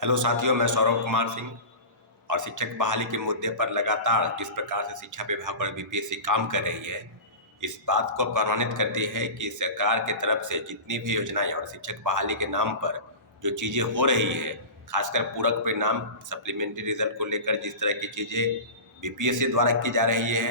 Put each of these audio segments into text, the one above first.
Hello साथियों, मैं सौरभ कुमार सिंह। और शिक्षक बहाली के मुद्दे पर लगातार जिस प्रकार से शिक्षा विभाग और बीपीएससी काम कर रही है, इस बात को प्रमाणित करती है कि सरकार की तरफ से जितनी भी योजनाएं और शिक्षक बहाली के नाम पर जो चीज़ें हो रही है, खासकर पूरक परिणाम सप्लीमेंट्री रिजल्ट को लेकर जिस तरह की चीज़ें बीपीएससी द्वारा की जा रही है,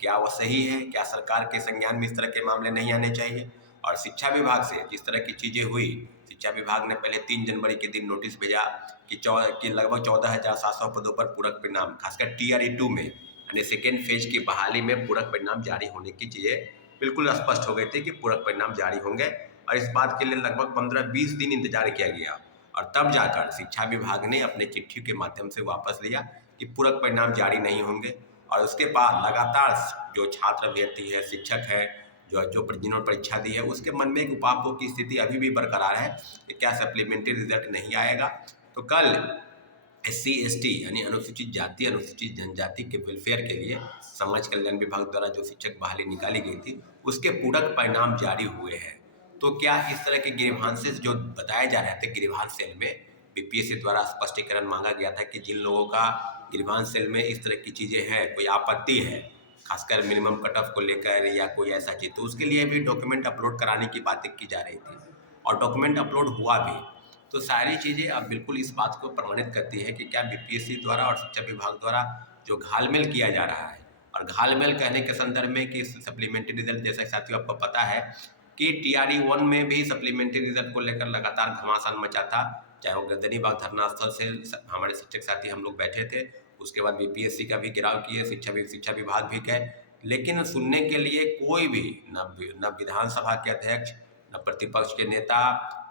क्या वह सही है? क्या सरकार के संज्ञान में इस तरह के मामले नहीं आने चाहिए? और शिक्षा विभाग से जिस तरह की चीज़ें हुई, शिक्षा विभाग ने पहले 3 जनवरी के दिन नोटिस भेजा कि लगभग 14,700 पदों पर पूरक परिणाम, खासकर TRE 2 में यानी सेकेंड फेज की बहाली में पूरक परिणाम जारी होने की चीज़ें बिल्कुल स्पष्ट हो गई थी कि पूरक परिणाम जारी होंगे। और इस बात के लिए लगभग 15-20 दिन इंतजार किया गया और तब जाकर शिक्षा विभाग ने अपने चिट्ठी के माध्यम से वापस लिया कि पूरक परिणाम जारी नहीं होंगे। और उसके बाद लगातार जो छात्र अभ्यर्थी है, शिक्षक है, जो जो जिन्होंने परीक्षा दी है, उसके मन में एक उपापों की स्थिति अभी भी बरकरार है कि क्या सप्लीमेंट्री रिजल्ट नहीं आएगा। तो कल SC/ST यानी अनुसूचित जाति अनुसूचित जनजाति के वेलफेयर के लिए समाज कल्याण विभाग द्वारा जो शिक्षक बहाली निकाली गई थी, उसके पूरक परिणाम जारी हुए हैं। तो क्या इस तरह के ग्रीवांसेस जो बताए जा रहे थे, ग्रीवांस सेल में बीपीएससी द्वारा स्पष्टीकरण मांगा गया था कि जिन लोगों का ग्रीवांस सेल में इस तरह की चीज़ें हैं, कोई आपत्ति है, खासकर मिनिमम कट ऑफ को लेकर या कोई ऐसा चीज़, तो उसके लिए भी डॉक्यूमेंट अपलोड कराने की बातें की जा रही थी और डॉक्यूमेंट अपलोड हुआ भी। तो सारी चीज़ें अब बिल्कुल इस बात को प्रमाणित करती है कि क्या बीपीएससी द्वारा और शिक्षा विभाग द्वारा जो घालमेल किया जा रहा है, और घालमेल कहने के संदर्भ में कि सप्लीमेंट्री रिजल्ट, जैसा कि साथियों आपको पता है कि TRE 1 में भी सप्लीमेंट्री रिजल्ट को लेकर लगातार घमासान मचा था, चाहे वो गर्दनीबाग धरना स्थल से हमारे शिक्षक साथी हम लोग बैठे थे, उसके बाद बीपीएससी का भी घेराव किए, शिक्षा विभाग भी गए, लेकिन सुनने के लिए कोई भी न विधानसभा के अध्यक्ष, न प्रतिपक्ष के नेता,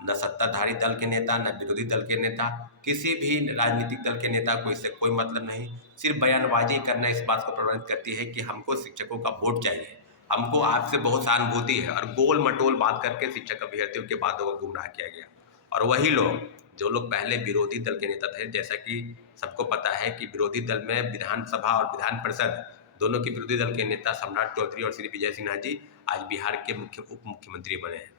न सत्ताधारी दल के नेता, न विरोधी दल के नेता, किसी भी राजनीतिक दल के नेता को इससे कोई मतलब नहीं। सिर्फ बयानबाजी करना इस बात को प्रमाणित करती है कि हमको शिक्षकों का वोट चाहिए, हमको आपसे बहुत सहानुभूति है, और गोल मटोल बात करके शिक्षक अभ्यर्थियों के बातों को गुमराह किया गया। और वही लोग जो लोग पहले विरोधी दल के नेता थे, जैसा कि सबको पता है कि विरोधी दल में विधानसभा और विधान परिषद दोनों के विरोधी दल के नेता सम्राट चौधरी और श्री विजय सिन्हा जी आज बिहार के उप मुख्यमंत्री बने हैं।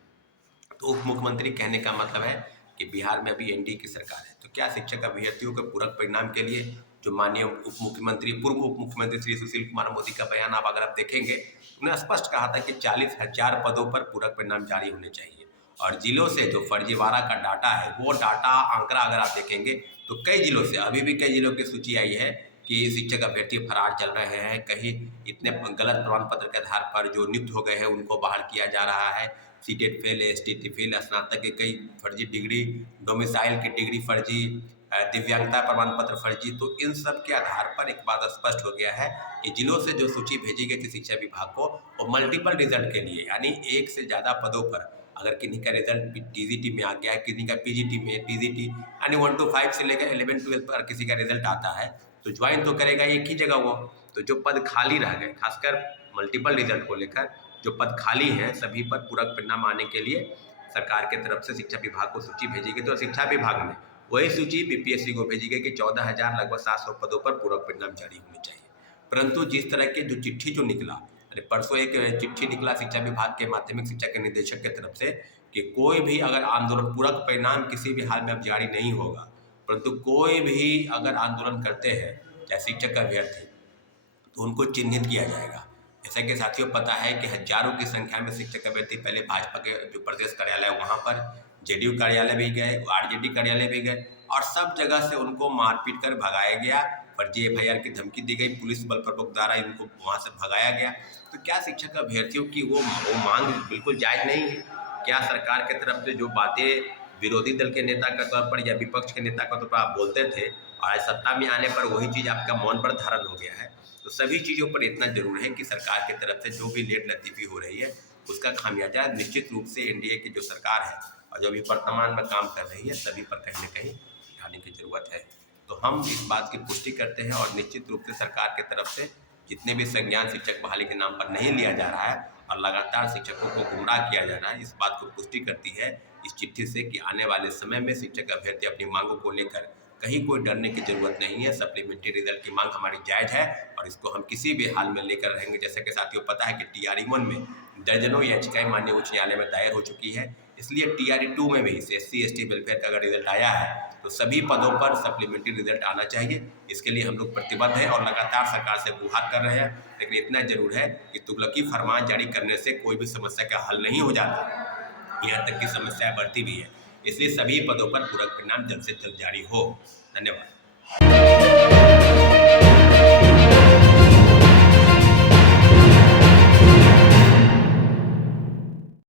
तो उप मुख्यमंत्री कहने का मतलब है कि बिहार में अभी एनडीए की सरकार है। तो क्या शिक्षक अभ्यर्थियों के पूरक परिणाम के लिए जो माननीय उप मुख्यमंत्री, पूर्व उप मुख्यमंत्री श्री सुशील कुमार मोदी का बयान आप अगर आप देखेंगे, उन्होंने स्पष्ट कहा था कि 40,000 पदों पर पूरक परिणाम जारी होने चाहिए। और जिलों से जो फर्जीवाड़ा का डाटा है, वो डाटा आंकड़ा अगर आप देखेंगे तो कई जिलों से, अभी भी कई जिलों की सूची आई है कि शिक्षक अभ्यर्थी फरार चल रहे हैं, कहीं इतने गलत प्रमाण पत्र के आधार पर जो नियुक्त हो गए हैं उनको बहाल किया जा रहा है, सीटेट फेल, STT फेल, स्नातक के कई फर्जी डिग्री, डोमिसाइल की डिग्री फर्जी, दिव्यांगता प्रमाण पत्र फर्जी। तो इन सब के आधार पर एक बात स्पष्ट हो गया है कि जिलों से जो सूची भेजी गई थी शिक्षा विभाग को, वो मल्टीपल रिजल्ट के लिए, यानी एक से ज़्यादा पदों पर अगर किन्हीं का रिजल्ट TGT में आ गया है, किसी का PGT में, TGT यानी 1 to 5 से लेकर 11-12 पर किसी का रिजल्ट आता है तो ज्वाइन तो करेगा एक ही जगह वो। तो जो पद खाली रह गए, खासकर मल्टीपल रिजल्ट को लेकर जो पद खाली हैं, सभी पर पूरक परिणाम आने के लिए सरकार के तरफ से शिक्षा विभाग को सूची भेजी गई। तो शिक्षा विभाग ने वही सूची बीपीएससी को भेजी गई कि 14,000 लगभग 700 पदों पर पूरक परिणाम जारी होने चाहिए। परंतु जिस तरह के जो चिट्ठी जो निकला, अरे परसों एक चिट्ठी निकला शिक्षा विभाग के माध्यमिक शिक्षा के निदेशक के तरफ से कि कोई भी अगर आंदोलन, पूरक परिणाम किसी भी हाल में अब जारी नहीं होगा, परंतु कोई भी अगर आंदोलन करते हैं चाहे शिक्षक अभ्यर्थी, तो उनको चिन्हित किया जाएगा। जैसा कि साथियों पता है कि हजारों की संख्या में शिक्षक अभ्यर्थी पहले भाजपा के जो प्रदेश कार्यालय वहाँ पर, JDU कार्यालय भी गए, RJD कार्यालय भी गए, और सब जगह से उनको मारपीट कर भगाया गया, फर्जी FIR की धमकी दी गई, पुलिस बल प्रमुख द्वारा इनको वहाँ से भगाया गया। तो क्या शिक्षक अभ्यर्थियों की वो मांग बिल्कुल जायज नहीं है? क्या सरकार की तरफ से जो बातें विरोधी दल के नेता के तौर पर या विपक्ष के नेता के तौर पर आप बोलते थे, और आज सत्ता में आने पर वही चीज़ आपका मौन पर धारण हो गया है? तो सभी चीज़ों पर इतना जरूर है कि सरकार की तरफ से जो भी लेट लतीफ़ी हो रही है, उसका खामियाजा निश्चित रूप से एनडीए की जो सरकार है और जो भी वर्तमान में काम कर रही है, सभी पर कहीं न कहीं उठाने की ज़रूरत है। तो हम इस बात की पुष्टि करते हैं, और निश्चित रूप से सरकार की तरफ से जितने भी संज्ञान शिक्षक बहाली के नाम पर नहीं लिया जा रहा है और लगातार शिक्षकों को गुमराह किया जा रहा है, इस बात को पुष्टि करती है इस चिट्ठी से कि आने वाले समय में शिक्षक अभ्यर्थी अपनी मांगों को लेकर कहीं कोई डरने की जरूरत नहीं है। सप्लीमेंट्री रिजल्ट की मांग हमारी जायज़ है और इसको हम किसी भी हाल में लेकर रहेंगे। जैसे कि साथियों पता है कि TRE 1 में दर्जनों याचिकाएं माननीय उच्च न्यायालय में दायर हो चुकी है। इसलिए टीआरई 2 में भी SC/ST वेलफेयर का अगर रिजल्ट आया है तो सभी पदों पर सप्लीमेंट्री रिजल्ट आना चाहिए। इसके लिए हम लोग प्रतिबद्ध हैं और लगातार सरकार से गुहार कर रहे हैं। लेकिन इतना जरूर है कि तुगलकी फरमान जारी करने से कोई भी समस्या का हल नहीं हो जाता, यहाँ तक की समस्या बढ़ती भी है। इसलिए सभी पदों पर पूरक परिणाम जल्द से जल्द जारी हो। धन्यवाद।